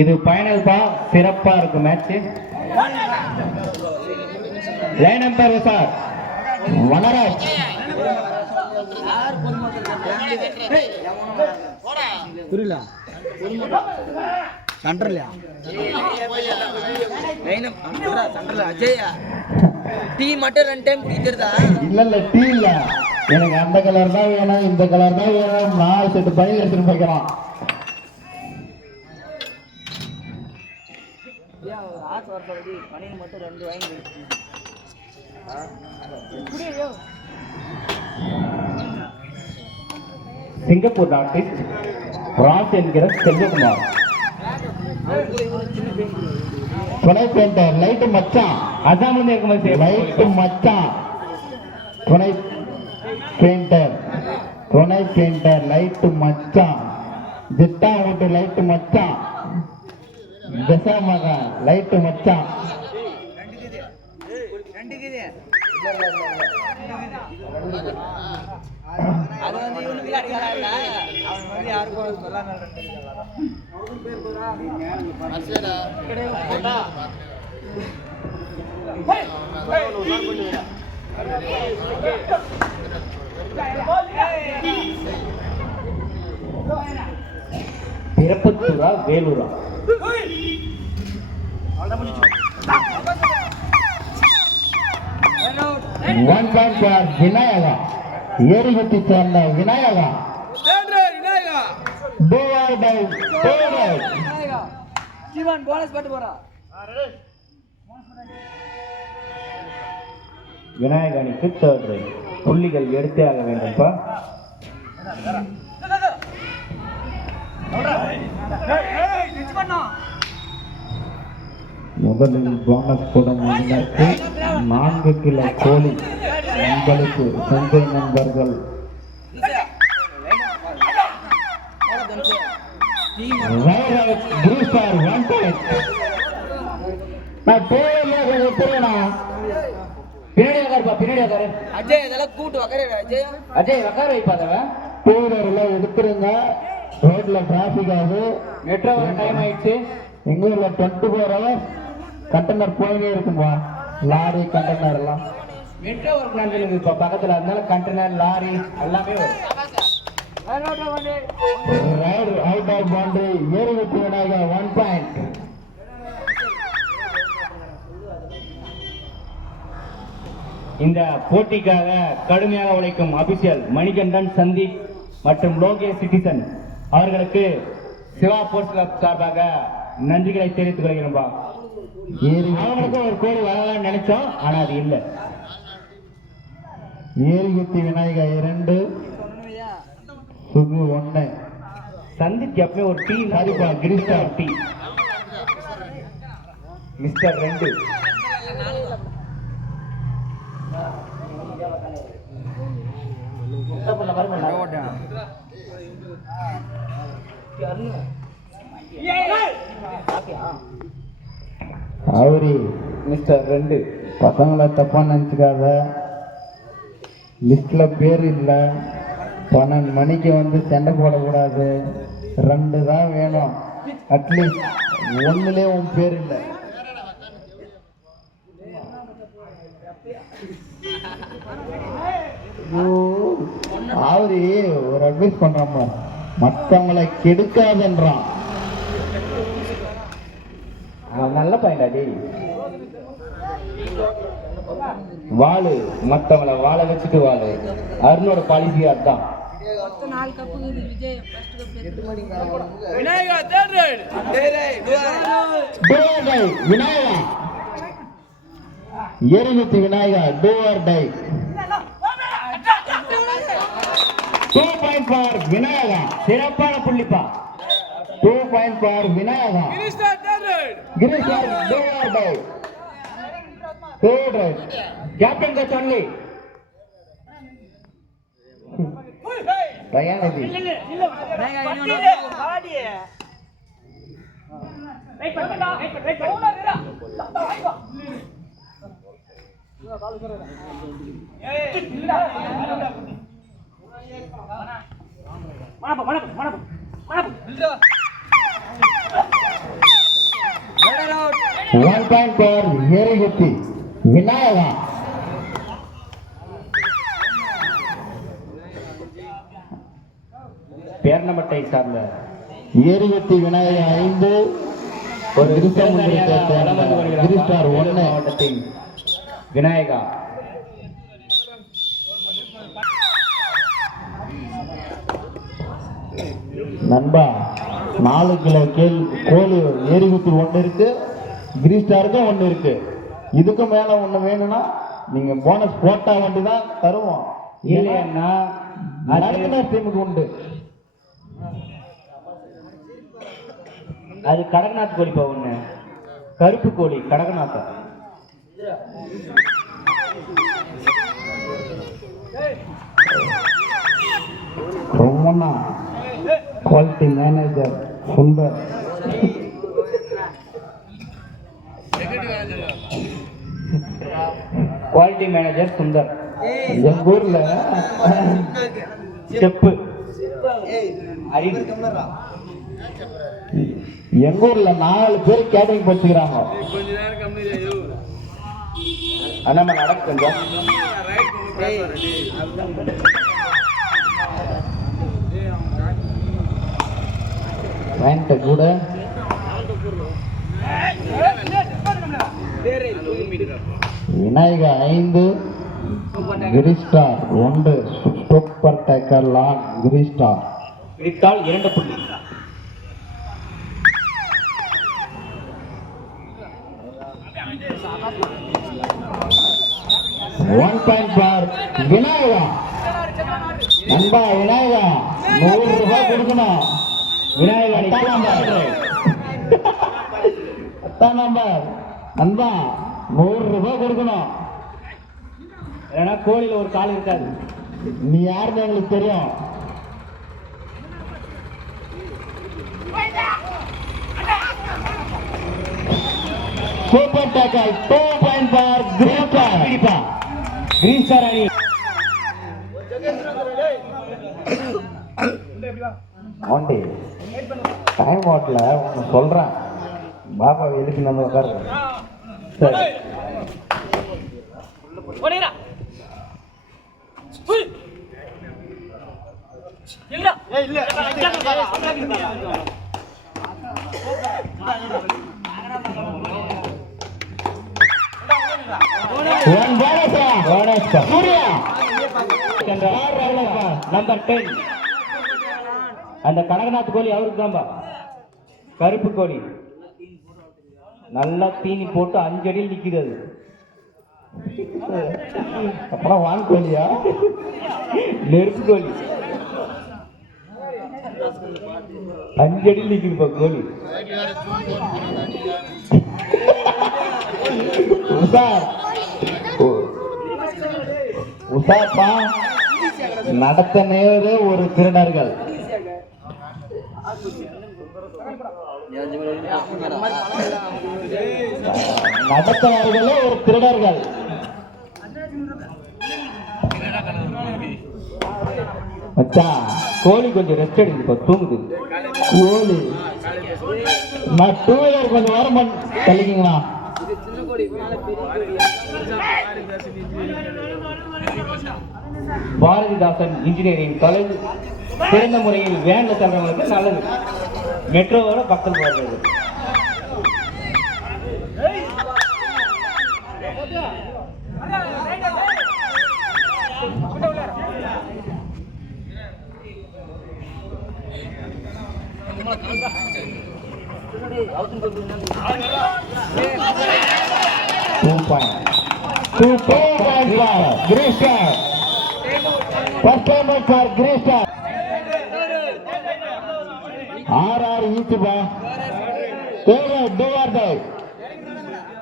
இது ஃபைனல் தான், சிறப்பா இருக்கு match. Line number sir Vanaraj. புரியல சண்டர்லையா சண்டர்ல அஜயா டீ மட்டும் 2 டைம் குடிக்கிறதா? இல்ல டீ இல்ல, எனக்கு அந்த கலர் தான் வேணும், இந்த கலர் தான் வேணும், 4 செட்டு பையில எடுத்துட்டு போய்க்கலாம். சிங்கப்பூர் ஆர்டிஸ்ட் ராஸ் என்கிற செல்வகுமார். துணை பெயிண்டர் லைட் மச்சான், அதான் லைட் மச்சான். துணை பெயிண்டர் லைட் மச்சான். ஜிட்டா ஓட்டு லைட் மச்சான். தசா மகன் லைட் மச்சான். திருப்பத்தூரா வேலூரா? One point for Vinayaka. Yerigutti சேர்ந்த விநாயகா. விநாயகனுக்கு 3rd right. புள்ளிகள் எடுத்தே ஆக வேண்டும்பா. முதலில் போனஸ் படம் 4 கிலோ கோழி உங்களுக்கு சந்தை நண்பர்கள். எடுத்துருங்க. ரோட்ல டிராபிக் ஆகுது. மெட்ரோ டைம் ஆயிடுச்சு. எங்க ஊர்ல 24 hours கண்டெய்னர் போயிட்டே இருக்கும்பா. லாரி கண்டெய்னர் எல்லாம் மெட்ரோ ஒர்க் நடந்துருக்கு இப்ப பக்கத்துல, அதனால கண்டெய்னர் லாரி எல்லாமே வரும். Raid out of boundary. Yerigutti Vinayaka 1 point. இந்த போட்டிக்காக கடுமையாக உழைக்கும் அபிஷியல் மணிகண்டன், சந்தீப் மற்றும் லோகேஷ் சிட்டிசன் அவர்களுக்கு சிவா ஸ்போர்ட்ஸ் கிளப் சார்பாக நன்றிகளை தெரிவித்துக் கொள்கிறோம்பா. அவங்களுக்கு ஒரு கோடி வரலாம்னு நினைச்சோம், ஆனா அது இல்லை. ஏரிகுத்தி விநாயகா 2 சுகு 1. சந்திக்கு எப்பவுமே ஒரு டீ சாரிப்பா. Crysta tea mister 2. அவரி மிஸ்டர் 2. பசங்களை தப்பா நினைச்சுக்காத. லிஸ்ட்ல பேர் இல்லை. 12 மணிக்கு வந்து சண்டை போடக்கூடாது. 2 தான் வேணும். அட்லீஸ்ட் 1லே உன் பேர் இல்லை. அவரு ஒரு அட்வைஸ் பண்றான், மற்றவங்களை கெடுக்காதன்றான். நல்ல பையன்டாடி. வாழு, மற்றவங்களை வாழ வச்சுட்டு வாழு. அருணோட பாலிசி அதுதான். Vinayaka Yerigutti Vinayaka do or die. 2 point for Vinayaka. சிறப்பான புள்ளிப்பா. 2 point for Vinayaka. Girish sir do or die. 3rd raid. Captain catch only. Dayanidhi 1 point for Yerigutti Vinayaka. பேர்ணமட்டை சார்ந்த Yerigutti Vinayaka 5 ஒரு கிரிஸ்டார் 1 மாவட்டத்தின் விநாயகா. நண்பா 4 கிலோ கோழி Yerigutti 1 இருக்கு, கிரிஸ்டாருக்கும் 1 இருக்கு. இதுக்கு மேல ஒண்ணு வேணும்னா நீங்க போனஸ் போட்டா வண்டி தான் தருவோம். இல்லைன்னா நடத்துனர் டீமுக்கு உண்டு. அது கடகநாத் கோழிப்பா. ஒண்ணு கருப்பு கோழி கடகநாத். ரொம்பனா quality manager Sundar. Quality manager Sundar. எங்க ஊர்ல செப்பு அறிவு. எங்க ஊர்ல 4 பேர் கேட்டரிங் படிச்சுக்கிறாங்க. நம்ம நடக்கு கொஞ்சம் பேண்ட கூட விநாயகா 5 கிரிஸ்டார் 1 சூப்பர் டேக்கர் லான் கிரிஸ்டார். இடித்தால் 2 புள்ளி. One point for Vinayaka. நண்பா விநாயகா 100 ரூபாய் கொடுக்கணும். விநாயகா 10 நம்பர் நண்பா 100 ரூபாய் கொடுக்கணும். ஏன்னா கோழியில ஒரு கால் இருக்காது. நீ யாருன்னு எங்களுக்கு தெரியும். Super tackle 2 point for Green Star. Green Star அணி. ஆண்டி டைம் அவுட்ல ஒன்று சொல்றேன். பாபா எழுப்பி நம்ம உட்காரு. சரி சூர்யா நம்பர் 10 அந்த கடகநாத் கோழி அவருக்கு தான்பா. கருப்பு கோழி நல்லா தீனி போட்டு 5 அடியில் நிக்கிறது. அப்புறம் வான் கோழியா நெருப்பு கோழி 5 அடியில் நிக்குதுப்பா கோழி. உஷார் உஷார்ப்பா. நடத்த நேரே ஒரு திருடர்கள். நடத்தவர்களே ஒரு திருடர்கள். மச்சான் கோழி கொஞ்சம் ரெஸ்ட் எடுக்குதுப்பா, தூங்குது. கோழி நான் 2 வீலர் கொஞ்சம் வரம் தள்ளிக்கிங்களா. பாரதிதாசன் இன்ஜினியரிங் காலேஜ் சிறந்த முறையில் வேன்ல தர்றவங்களுக்கு நல்லது. மெட்ரோவோட பக்கத்தில் போகிறது.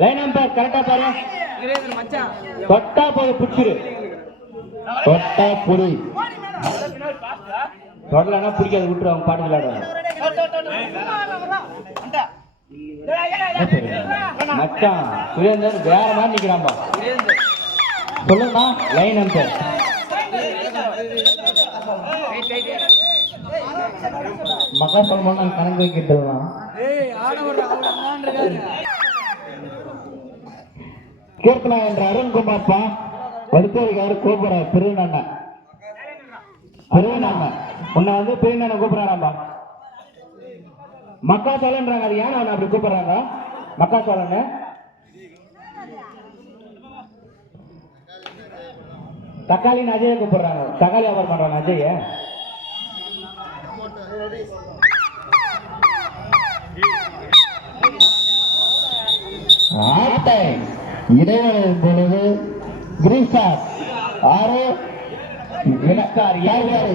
லைன் நம்பர் கரெக்டா பாரு. தொட்டா போது பிடிச்சிரு. தொட்டா புரி தொடலன்னா பிடிக்காது, விட்டுரு. அவங்க பாட்டு விளையாடுவாங்க. மச்சான் சுரேந்தர் வேற மாதிரி நிக்கிறான்பா. சொல்லுங்கண்ணா. லைன் நம்பர் மகாசலமான கணக்கு வைக்கிட்டுலாம் கீர்த்தனா என்ற அருண்குமார்ப்பா வடுத்தேரிக்காரு கூப்பிடுறாரு திருநண்ணன் உன்னை வந்து திருநண்ணன் கூப்பிடுறாராம்பா. மக்காசோளன்றாங்க, அது ஏன் அவனை அப்படி கூப்பிடுறாங்க? மக்காசோளன்னு தக்காளின்னு அஜய கூப்பிடுறாங்க. தக்காளி வியாபாரம் பண்றாங்க அஜய. ஆட்டை இடைவெளியின் பொழுது கிரீஸ்டார் 6 வினக்கார் 7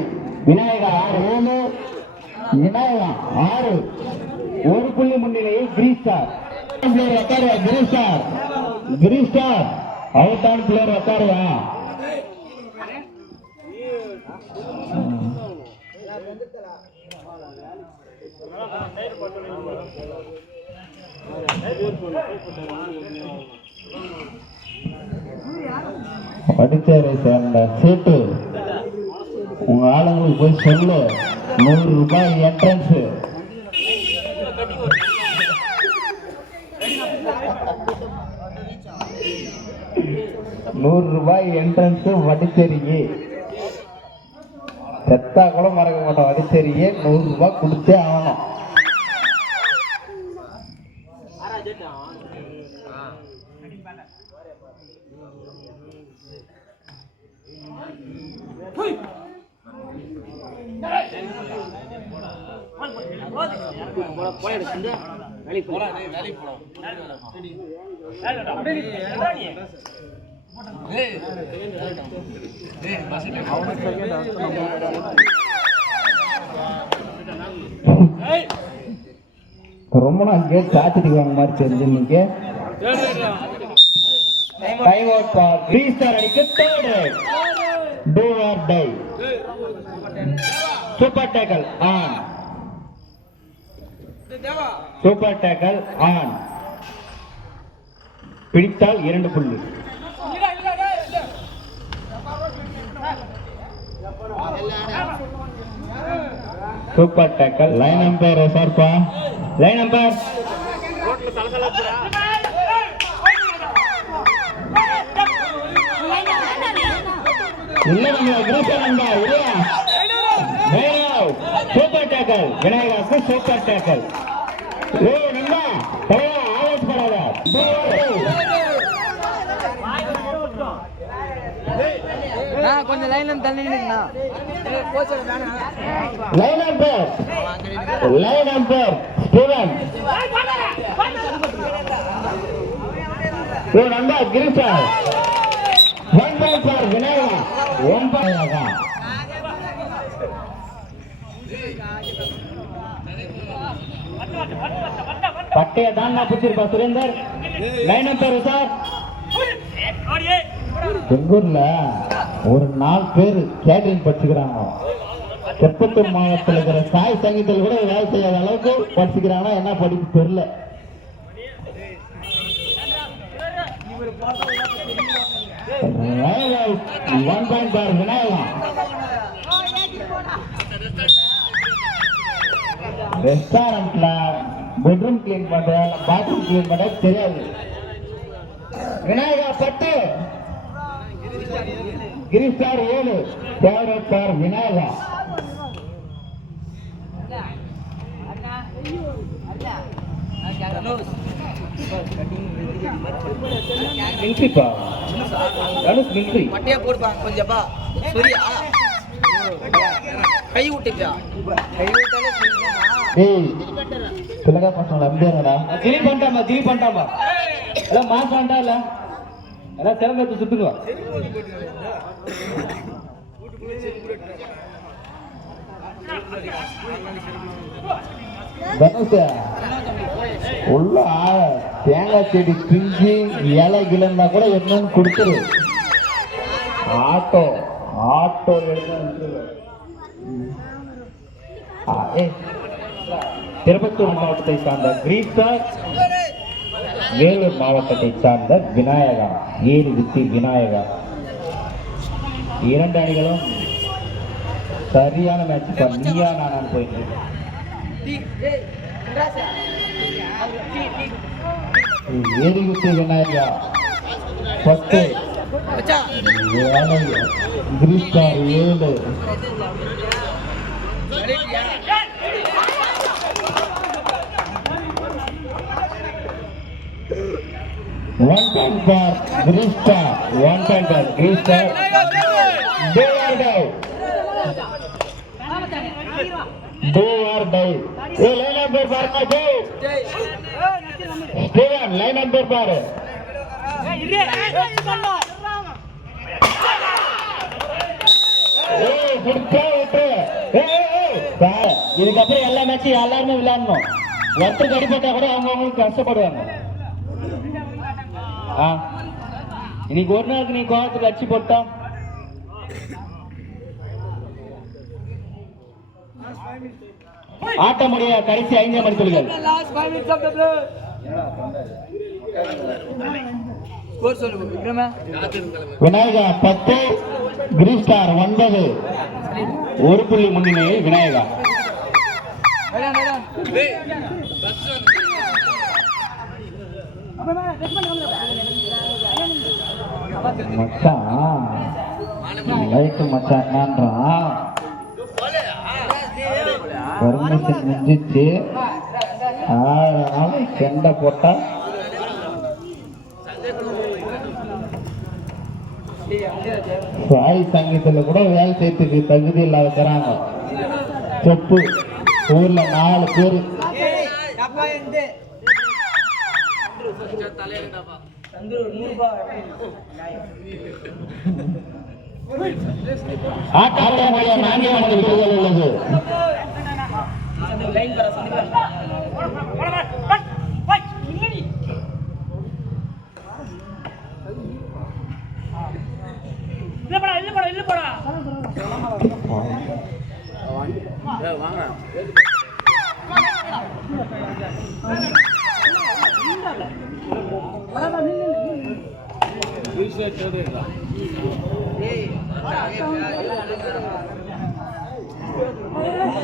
விநாயகா 7 விநாயகா 6 ஒரு புள்ளி முன்னிலையை கிரீஸ்டார் கிரீஸ்டார் அவுட்டான் பிளேயர் உட்காருவா. படிச்சேரை சேர்ந்த சீட்டு உங்க ஆளுங்களுக்கு போய் சொல்லு, 100 ரூபாய் என்ட்ரன்ஸ். ₹100 என்ட்ரன்ஸ் வடிச்சேரிக்கு. செத்தா கூட மறக்க மாட்டோம். வடிச்சேரியே ₹100 கொடுத்தே ஆகணும். ரொம்ப நாள் கேட் காத்துட்டு வாங்க மாதிரி தெரிஞ்சு நீங்க டைம் அவுட் ஃபார் கிரீஸ்டார் அடிக்கு third do or die. Super tackle on. Super tackle on. பிடித்தால் 2 புள்ளி. Super tackle. லைன் அம்பையர் சார்பா. லைன் அம்பையர் இல்ல நம்ம கிரீஸ்டார் இல்லையா? சூப்பர் டேக்கல் விநாயகாவுக்கு சூப்பர் டேக்கல். கொஞ்சம் லைன்ல தள்ளி லைன் அம்பையர் ஸ்டூடெண்ட் நண்பா Green Star 1 point for Vinayaka. 1 point. பட்டைய தான் பிடிச்சிருப்பா சுரேந்தர். Line umpire sir. பெங்கூர்ல ஒரு 4 பேர் கேட்டரிங் படிச்சுக்கிறாங்க. திருப்பத்தூர் மாவட்டத்தில் இருக்கிற சாய் சங்கீதத்தில் கூட வேலை செய்யாத அளவுக்கு படிச்சுக்கிறாங்கன்னா என்ன படிப்பு தெரியல. விநாயகா ரெஸ்டாரண்ட்ல பெட்ரூம் கிளீன் பண்ற பாத்ரூம் கிளீன் பண்ற தெரியாது. Vinayaka 10 Green Star 7 favourite for Vinayaka. மில்ட்ரிப்பா தனுஷ் மில்ட்ரி பட்டையா போடுப்பா கொஞ்சப்பா. சரியா கை விட்டுப்பா. கை விட்டாலே ஏய் திலகா பசங்க அம்பியாங்கடா. ஜிலி பண்ணிட்டாமா எல்லாம் மாசாண்டா இல்ல எல்லாம் சிலம்பத்து சுத்துக்குவா. தனுஷ உள்ள தேங்காய் செடி பிஞ்சு இலை கிளம்பா கூட என்னன்னு கொடுத்துரு. ஆட்டோ திருப்பத்தூர் மாவட்டத்தை சார்ந்த கிரீஸ்டார், வேலூர் மாவட்டத்தை சார்ந்த விநாயகா. 7 வித்தி விநாயகா. 2 அணிகளும் சரியான மேட்ச் நீயா நானான்னு போயிட்டு ஏரிகுத்தி Vinayaka 10 Green Star 7 1 point for Grista. 1 point for Grista. Do or die. Do or die. Hey, line number for Ajay. Steven, line number for. Hey, good job. Hey. இதுக்கப்புறம் எல்லா மேட்சும் எல்லாருமே விளையாடணும். ஒருத்தருக்கு அடிப்பட்டா கூட அவங்களுக்கு கஷ்டப்படுவாங்க. இன்னைக்கு ஒரு நாளுக்கு நீ கோவத்துக்கு அடிச்சு போட்டா ஆட்ட முடிய கடைசி 5 மணித்துளிகள். விநாயகா 10, கிரீஸ்டார் 9. 1 புள்ளி முன்னிலையில் விநாயகா. மச்சான் பர்மிஷன் முடிஞ்சிச்சு. 6 நாள் செண்டை போட்டா சாய் சங்கீத்துல கூட வேலை செய்யறதுக்கு தகுதி இல்லாத தராங்க. சொப்பு ஊர்ல 4 பேரு. ஆட்டாளர்களுடைய 4 மணித்துளிகள் உள்ளது.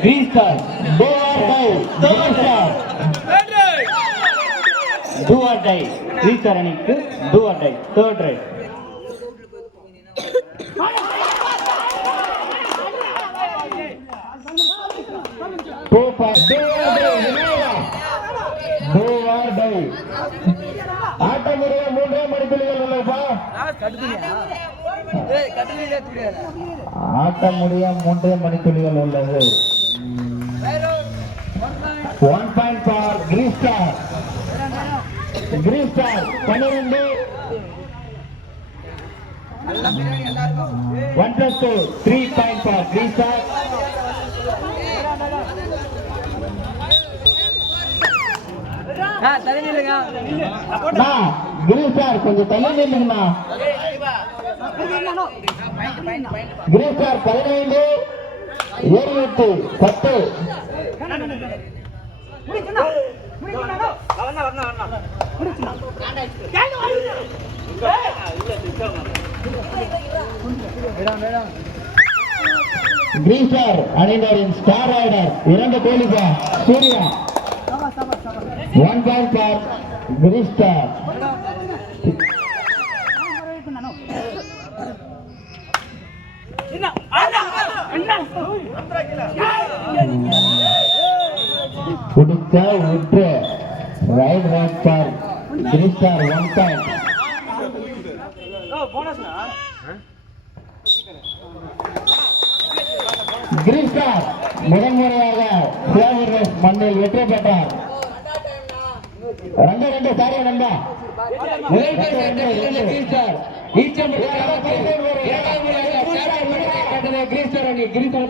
Grista, do or die. Do or die. Grista அணிக்கு do or die. Third right. Do or die. ஆட்ட முடிய 3 மணித்துளிகள் உள்ளப்பா. ஆட்ட முடிய 3 மணித்துளிகள் உள்ளது. 1 point for Grista. Grista 12. 1 plus 2, 3 point for Grista. Green Star கொஞ்சம் தள்ளி நில்லுங்கண்ணா. கிரீஸ்டார் 15, 7, 10. கிரீஸ்டார் அணியினரின் ஸ்டார் ரைடர் 2 கோலிபா சூர்யா. 1 point for Grista. குடிச்சா விட்டு right walk for Grista 1 point. Grista முதன்முறையாக ஃபிளவர் ரேஸ் மண்ணில் வெற்றி பெற்றார். 2 சாரியா நண்பா. முதல் கிரீஸ்டார் ஈச்சம் கிரீஸ்டார் அணி. கிரீஸ்டார்